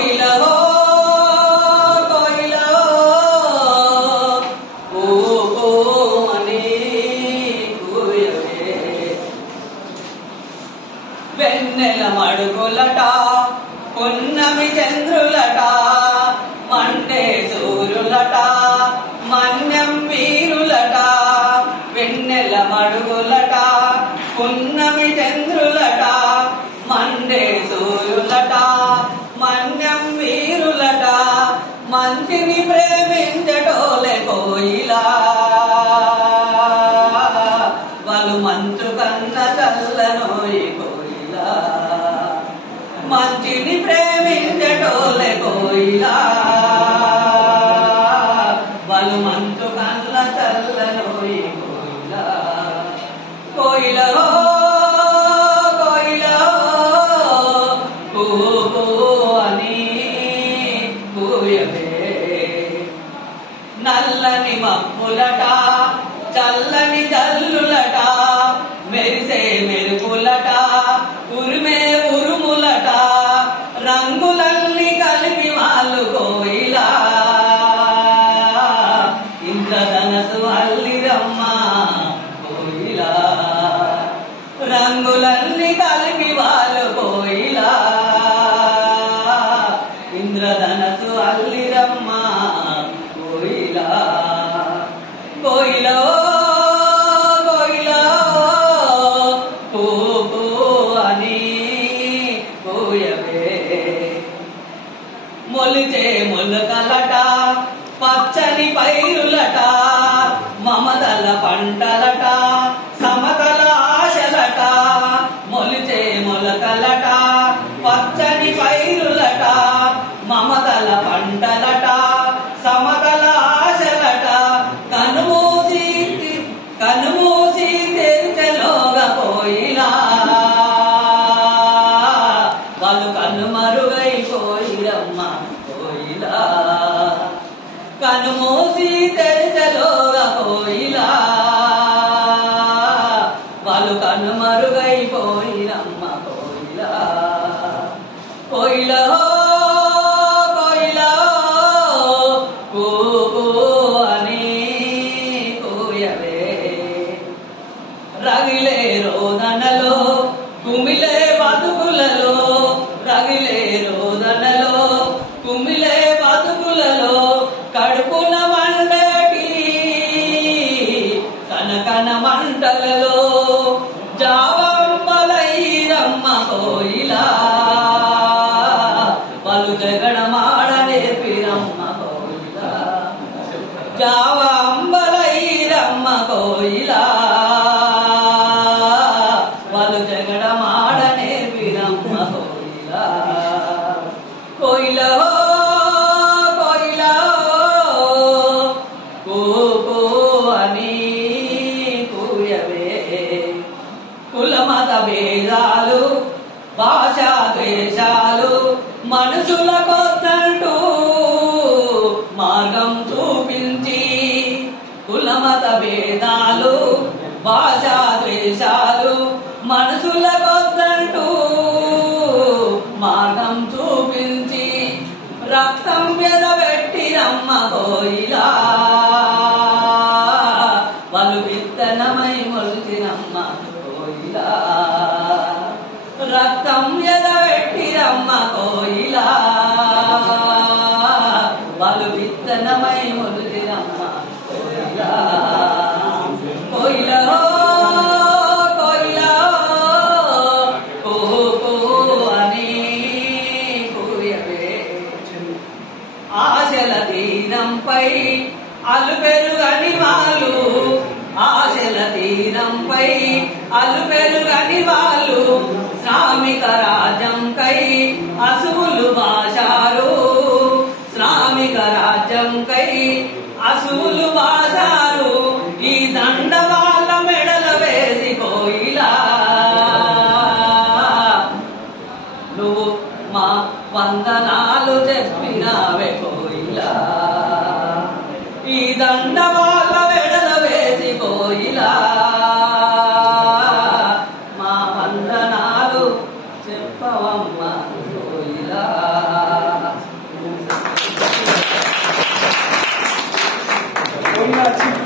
కోయిలో కోయిలో ఓ మని కూయవే వెన్నెల మడుగులట పున్నమి చంద్రులట మండే సూర్యులట మన్యం వీరులట వెన్నెల మడుగులట పున్నమి చంద్రులట మండే సూర్యులట మన్యం వీరులట మంచిని ప్రేమించటోలే కోయిలా వాళ్ళు మంచు కన్న చల్లనోయి కోయిలా మంచిని ప్రేమించటోలే కోయిలా వాళ్ళు మంచు కన్న చల్లనోయి కోయిలా కోయిలో కోయిలో కూ అని కూయవే నల్లని మబ్బులట చల్లని జల్లులట మెరిసే మెరుపులట ఉరిమే ఉరుములట రంగులన్నీ కలిపి వాళ్ళు కోయిలా ఇంద్రధనసు అల్లిరమ్మ కోయిలా రంగులన్నీ కలిపి వాళ్ళు కోయిలా ఇంద్రధనసు అల్లిరమ్మ కోయిలా కోయిలో కోయిలో కూ అని కూయవే మొలిచే మొలకలట పచ్చని పైరులట మమదల పంటలట సమతల ఆశలట మొలిచే మొలకలట పచ్చని పైరులట మమదల పంటలట సమతల ఆశలట కనుమూసి తెరిచెలోగా పోయినా వాళ్ళు కనుమరుగైపోయిరమ్మ కోయిలా కనుమూసి తెరిచెలోగా పోయిలా వాళ్ళు కనుమరుగైపోయిరమ్మ కోయిలా కోయిలో కోయిలో కూ అని కూయవే రగిలే రోదనలో కుమిలే బతుకులలో రగిలే రోదనలో కుమిలే బతుకులలో కడుపున మండటి కనకన మంటలలో జావమ్మలైరమ్మ కోయిలా వాళ్ళు జగడమాడ నేర్పిరమ్మ కోయిలా జావమ్మలైరమ్మ కోయిలా వాళ్ళు జగడమాడ నేర్పిరమ్మ కోయిలా కోయిలో కోయిలో కూ అని కూయవే కులమత భేదాలు భాషా ద్వేషాలు మనసుల కొద్దంటూ మార్గం చూపించి కులమత భేదాలు భాషా ద్వేషాలు మనసుల కొద్దంటూ మార్గం చూపించి రక్తం ఎదబెట్టిరమ్మ కోయిలా వాళ్ళు విత్తనమై మొలిచిరమ్మ కోయిలా రక్తం ఎదబెట్టిరమ్మ కోయిలా వాళ్ళు విత్తనమై మొలిచిరమ్మ కోయిలా కోయిలో కోయిలో కూ అని కూయవే ఆశల తీరంపై అలుపెరుగని వాళ్ళు ఆశల తీరంపై అలుపెరుగని వాళ్ళు శ్రామిక రాజ్యంకై అసువులు బాశారు శ్రామిక రాజ్యంకై అసువులు బాశారు ఈ దండ వాళ్ళ మెడల వేసి కోయిలా నువ్వు మా వందనాలు చెప్పినావే కోయిలా ఈ దండ వాళ్ళ మెడల వేసి కోయిలా మా వందనాలు చెప్పవమ్మ కోయిలా చిన్న